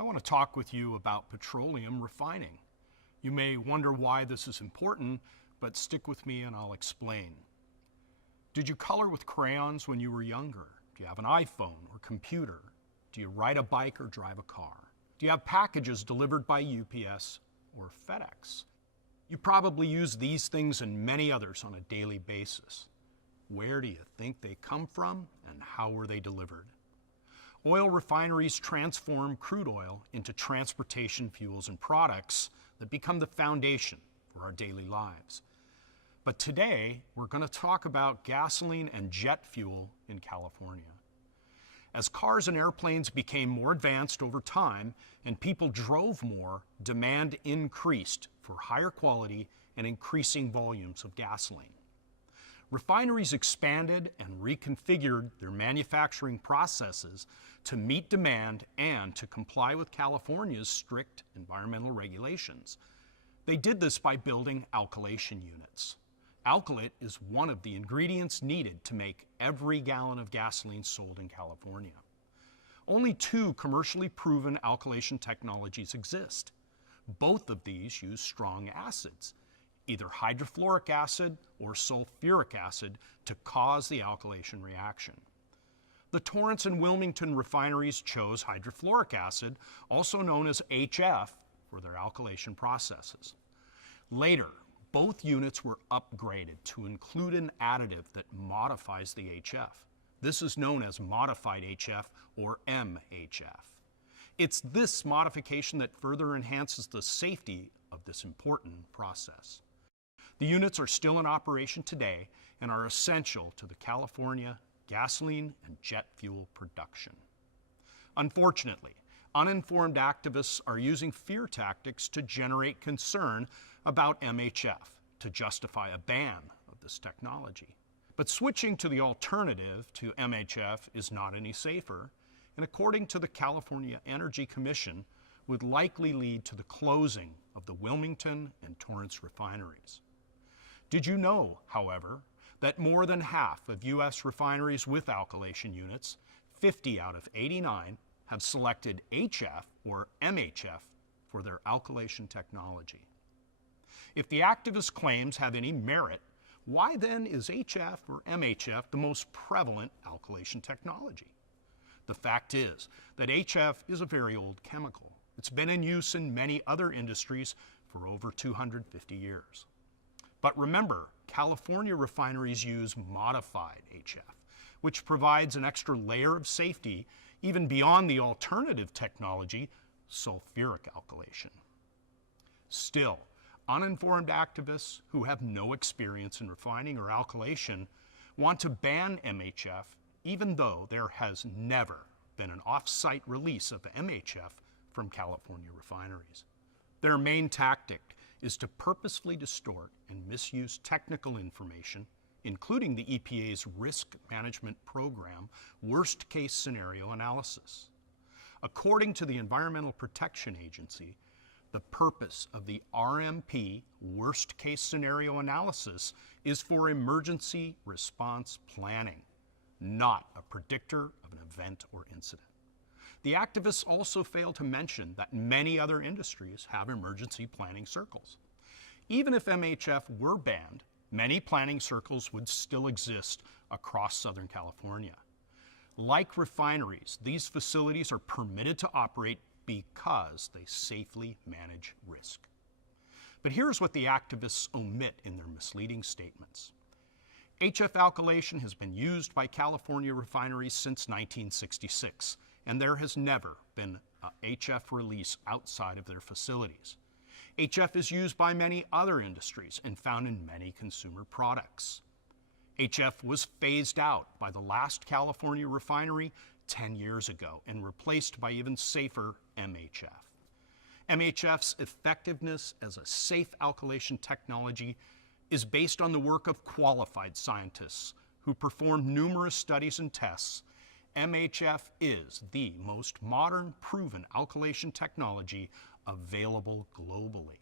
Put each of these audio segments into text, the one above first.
I want to talk with you about petroleum refining. You may wonder why this is important, but stick with me and I'll explain. Did you color with crayons when you were younger? Do you have an iPhone or computer? Do you ride a bike or drive a car? Do you have packages delivered by UPS or FedEx? You probably use these things and many others on a daily basis. Where do you think they come from and how were they delivered? Oil refineries transform crude oil into transportation fuels and products that become the foundation for our daily lives. But today, we're going to talk about gasoline and jet fuel in California. As cars and airplanes became more advanced over time and people drove more, demand increased for higher quality and increasing volumes of gasoline. Refineries expanded and reconfigured their manufacturing processes to meet demand and to comply with California's strict environmental regulations. They did this by building alkylation units. Alkylate is one of the ingredients needed to make every gallon of gasoline sold in California. Only two commercially proven alkylation technologies exist. Both of these use strong acids, either hydrofluoric acid or sulfuric acid, to cause the alkylation reaction. The Torrance and Wilmington refineries chose hydrofluoric acid, also known as HF, for their alkylation processes. Later, both units were upgraded to include an additive that modifies the HF. This is known as modified HF or MHF. It's this modification that further enhances the safety of this important process. The units are still in operation today and are essential to the California gasoline and jet fuel production. Unfortunately, uninformed activists are using fear tactics to generate concern about MHF to justify a ban of this technology. But switching to the alternative to MHF is not any safer, and according to the California Energy Commission, would likely lead to the closing of the Wilmington and Torrance refineries. Did you know, however, that more than half of U.S. refineries with alkylation units, 50 out of 89, have selected HF or MHF for their alkylation technology? If the activist claims have any merit, why then is HF or MHF the most prevalent alkylation technology? The fact is that HF is a very old chemical. It's been in use in many other industries for over 250 years. But remember, California refineries use modified HF, which provides an extra layer of safety even beyond the alternative technology, sulfuric alkylation. Still, uninformed activists who have no experience in refining or alkylation want to ban MHF, even though there has never been an off-site release of MHF from California refineries. Their main tactic is to purposefully distort and misuse technical information, including the EPA's Risk Management Program Worst Case Scenario Analysis. According to the Environmental Protection Agency, the purpose of the RMP Worst Case Scenario Analysis is for emergency response planning, not a predictor of an event or incident. The activists also fail to mention that many other industries have emergency planning circles. Even if MHF were banned, many planning circles would still exist across Southern California. Like refineries, these facilities are permitted to operate because they safely manage risk. But here's what the activists omit in their misleading statements. HF alkylation has been used by California refineries since 1966, and there has never been a HF release outside of their facilities. HF is used by many other industries and found in many consumer products. HF was phased out by the last California refinery 10 years ago and replaced by even safer MHF. MHF's effectiveness as a safe alkylation technology is based on the work of qualified scientists who performed numerous studies and tests. MHF is the most modern proven alkylation technology available globally.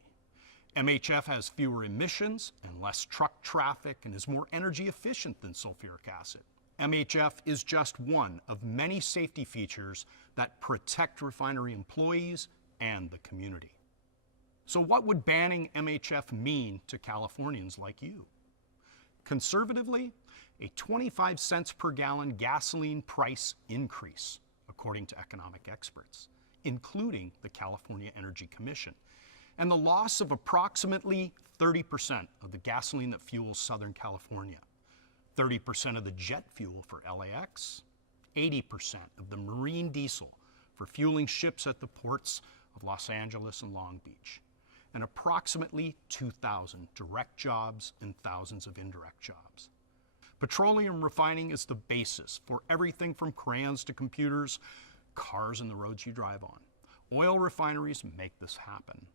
MHF has fewer emissions and less truck traffic and is more energy efficient than sulfuric acid. MHF is just one of many safety features that protect refinery employees and the community. So what would banning MHF mean to Californians like you? Conservatively, a 25 cents per gallon gasoline price increase, according to economic experts, including the California Energy Commission, and the loss of approximately 30% of the gasoline that fuels Southern California, 30% of the jet fuel for LAX, 80% of the marine diesel for fueling ships at the ports of Los Angeles and Long Beach, and approximately 2,000 direct jobs and thousands of indirect jobs. Petroleum refining is the basis for everything from crayons to computers, cars and the roads you drive on. Oil refineries make this happen.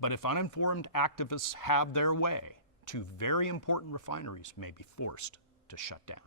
But if uninformed activists have their way, two very important refineries may be forced to shut down.